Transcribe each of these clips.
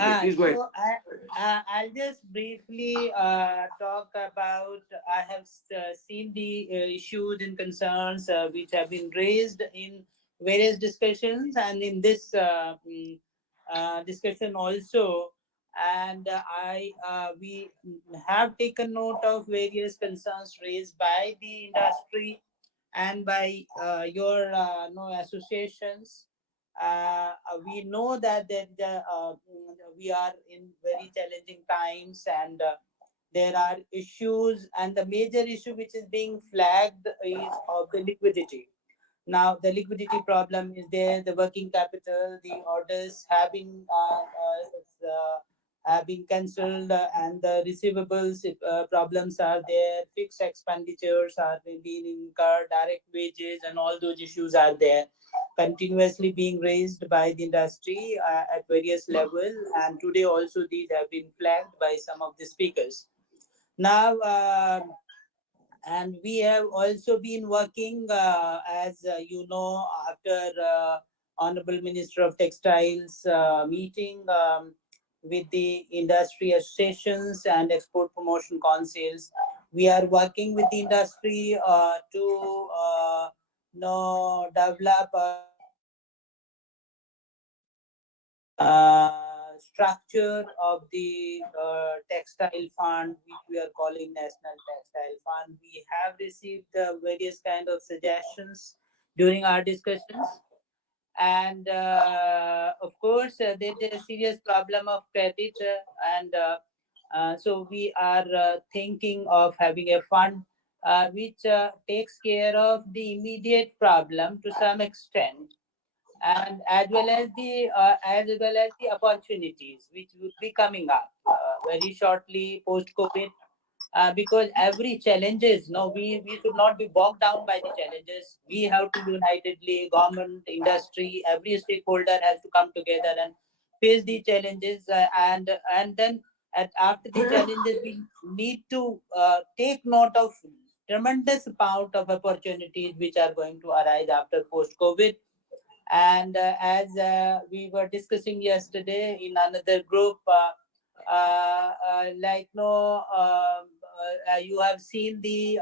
you. Please go ahead. So I'll just briefly talk about. I have seen the issues and concerns which have been raised in various discussions, and in this discussion also. And I we have taken note of various concerns raised by the industry and by your no associations. We know that we are in very challenging times, and there are issues, and the major issue which is being flagged is of the liquidity. Now the liquidity problem is there, the working capital, the orders have been cancelled, and the receivables problems are there, fixed expenditures are being incurred, direct wages, and all those issues are there, continuously being raised by the industry at various levels. And today also these have been flagged by some of the speakers. Now and we have also been working, as you know, after honorable minister of textiles meeting with the industry associations and export promotion councils. We are working with the industry to develop structure of the textile fund, which we are calling National Textile Fund. We have received various kind of suggestions during our discussions, and of course, there's a serious problem of credit, and so we are thinking of having a fund which takes care of the immediate problem to some extent, and as well as the opportunities which would be coming up very shortly post COVID. Because every challenges, no, we should not be bogged down by the challenges. We have to unitedly, government, industry, every stakeholder has to come together and face the challenges, and then after the challenges we need to take note of tremendous amount of opportunities which are going to arise after post COVID. And as we were discussing yesterday in another group, like no you have seen the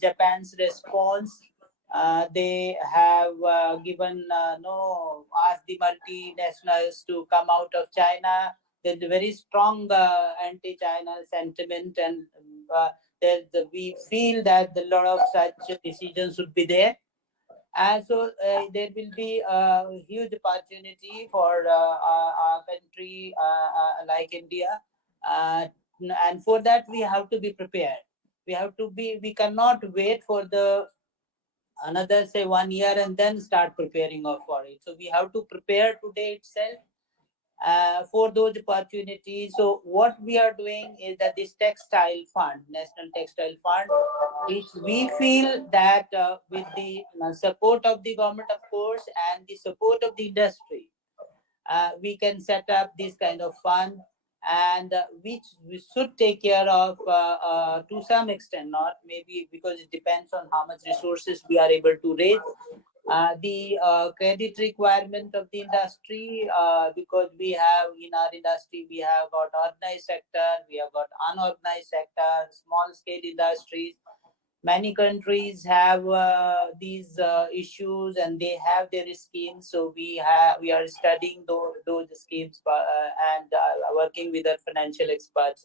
Japan's response. They have given no asked the multinationals to come out of China. There's a very strong anti-China sentiment, and we feel that a lot of such decisions should be there. And so there will be a huge opportunity for our country like India. And for that, we have to be prepared. We cannot wait for the another, say, 1 year and then start preparing for it. So we have to prepare today itself for those opportunities. So what we are doing is that this textile fund, National Textile Fund, which we feel that with the support of the government, of course, and the support of the industry, we can set up this kind of fund, and which we should take care of to some extent, not maybe, because it depends on how much resources we are able to raise. The credit requirement of the industry, because we have in our industry, we have got organized sector, we have got unorganized sector, small scale industries. Many countries have these issues, and they have their schemes. So we are studying those schemes, and working with our financial experts.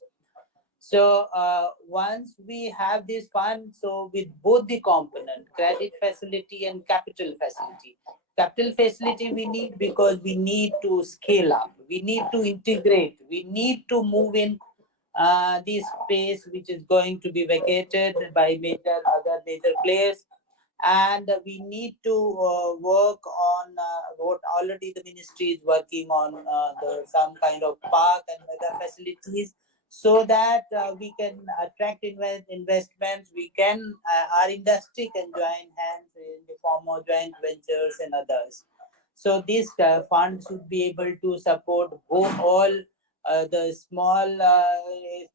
So once we have this fund, so with both the component, credit facility and capital facility. Capital facility we need because we need to scale up, we need to integrate, we need to move in this space which is going to be vacated by other major players. And we need to work on what already the ministry is working on, some kind of park and other facilities, so that we can attract investments. We can our industry can join hands in the form of joint ventures and others. So this fund should be able to support both all the small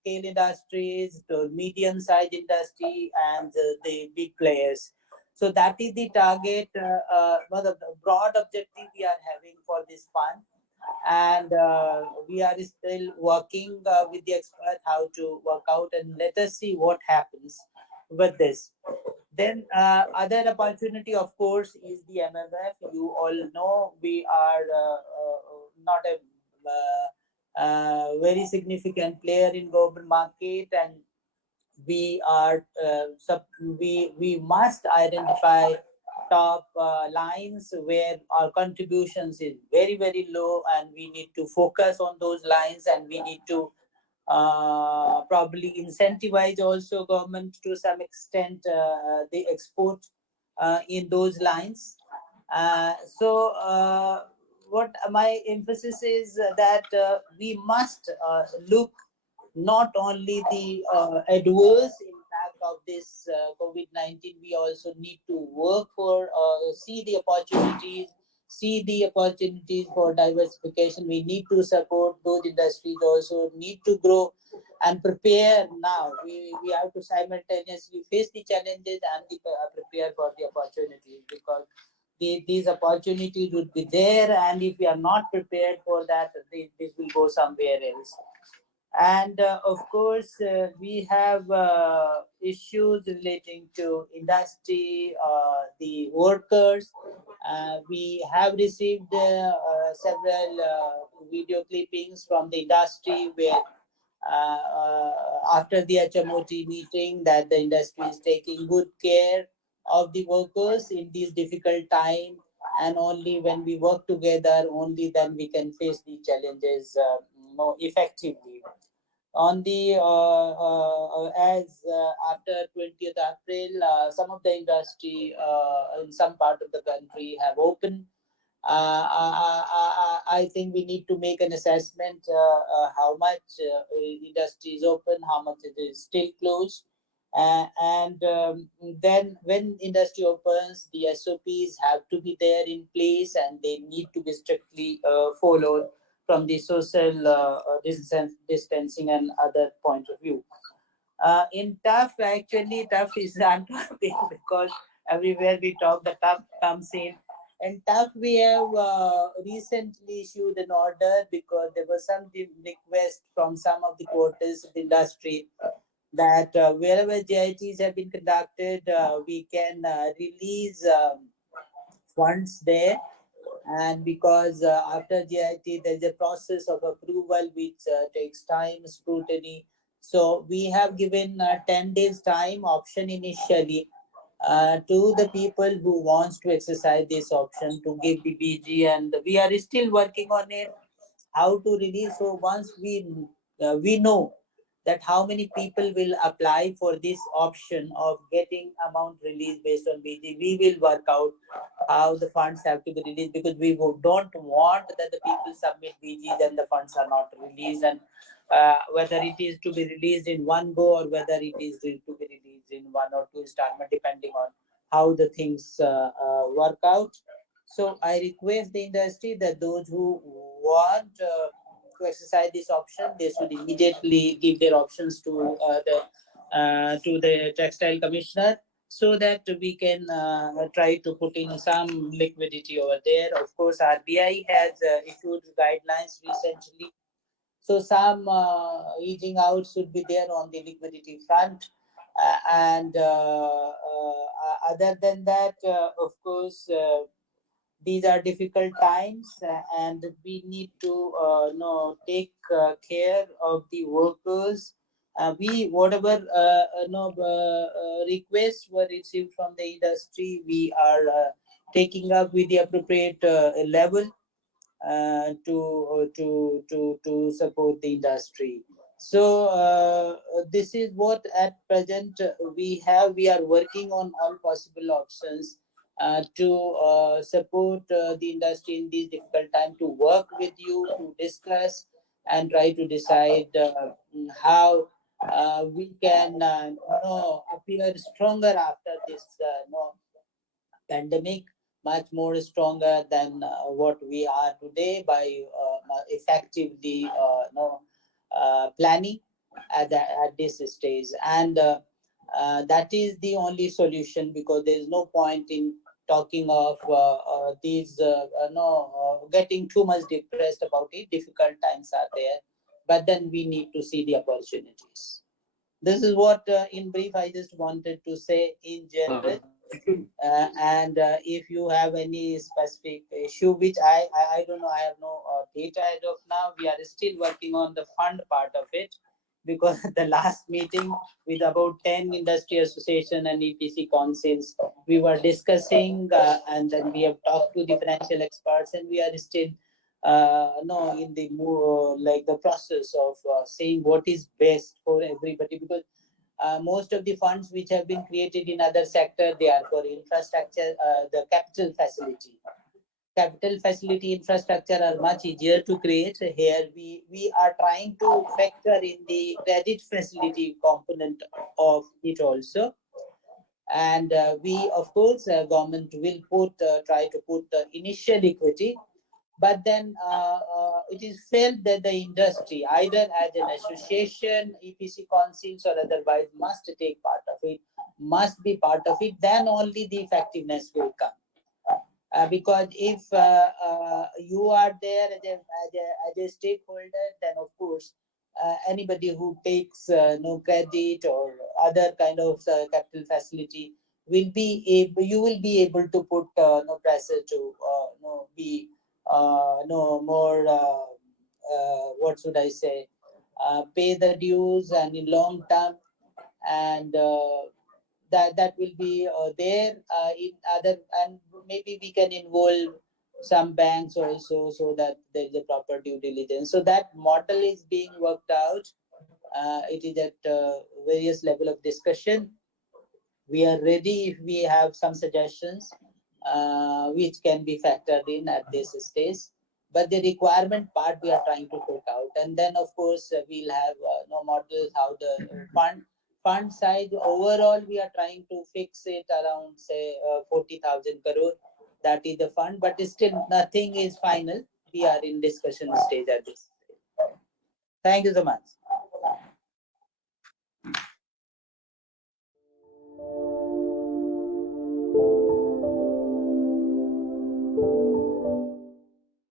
scale industries, the medium sized industry, and the big players. So that is the target, the broad objective we are having for this fund. and we are still working with the expert how to work out, and let us see what happens with this. Then other opportunity, of course, is the MMF. You all know we are not a very significant player in global market, and we are we must identify top lines where our contributions is very very low, and we need to focus on those lines, and we need to probably incentivize also government to some extent the export in those lines. What my emphasis is that we must look not only the adverse impact of this COVID-19, we also need to work for see the opportunities for diversification. We need to support those industries also need to grow and prepare now. We have to simultaneously face the challenges and prepare for the opportunities, because these opportunities would be there, and if we are not prepared for that, this will go somewhere else. And of course, we have issues relating to industry, the workers. We have received several video clippings from the industry where after the HMOT meeting, that the industry is taking good care of the workers in these difficult time, and only when we work together, only then we can face the challenges more effectively. On the as after 20th April, some of the industry in some part of the country have opened. I think we need to make an assessment how much industry is open, how much it is still closed. And then when industry opens, the SOPs have to be there in place, and they need to be strictly followed from the social distancing and other point of view. In tough, actually, tough is not topic because everywhere we talk, the tough comes in. And tough, we have recently issued an order because there was some request from some of the quarters of the industry that wherever JITs have been conducted, we can release funds there. And because after GIT there's a process of approval which takes time, scrutiny, so we have given 10 days time option initially to the people who wants to exercise this option to give the BG, and we are still working on it how to release. So once we know that how many people will apply for this option of getting amount released based on BG, we will work out how the funds have to be released, because we don't want that the people submit BGs and the funds are not released, and whether it is to be released in one go or whether it is to be released in one or two installment, depending on how the things work out. So I request the industry that those who want to exercise this option, they should immediately give their options to the textile commissioner, so that we can try to put in some liquidity over there. Of course, RBI has issued guidelines recently, so some easing out should be there on the liquidity front. And other than that, of course, these are difficult times, and we need to take care of the workers. We whatever requests were received from the industry, we are taking up with the appropriate level to support the industry. So this is what at present we have. We are working on all possible options to support the industry in this difficult time, to work with you, to discuss and try to decide how we can appear stronger after this pandemic, much more stronger than what we are today, by effectively planning at this stage. And that is the only solution, because there is no point in talking of these no getting too much depressed about it. Difficult times are there, but then we need to see the opportunities. This is what, in brief, I just wanted to say in general. And if you have any specific issue, which I don't know, I have no data as of now. We are still working on the fund part of it, because the last meeting with about 10 industry association and EPC councils, we were discussing, and then we have talked to the financial experts, and we are still no in the more like the process of saying what is best for everybody, because most of the funds which have been created in other sector, they are for infrastructure, the capital facility infrastructure are much easier to create. Here we are trying to factor in the credit facility component of it also. And we, of course, government will put try to put initial equity, but then it is felt that the industry, either as an association, EPC councils, or otherwise, must take part of it, must be part of it. Then only the effectiveness will come. Because if you are there as a stakeholder, then of course anybody who takes no credit or other kind of capital facility will be able, you will be able to put no pressure to no be no more what should I say, pay the dues and in long term. And that will be there in other, and maybe we can involve some banks also, so that there is a proper due diligence. So that model is being worked out. It is at various level of discussion. We are ready if we have some suggestions which can be factored in at this stage. But the requirement part we are trying to put out, and then of course we'll have no models how the fund size overall we are trying to fix it around say 40,000 crore. That is the fund, but still nothing is final. We are in discussion stage at this stage. Thank you so much.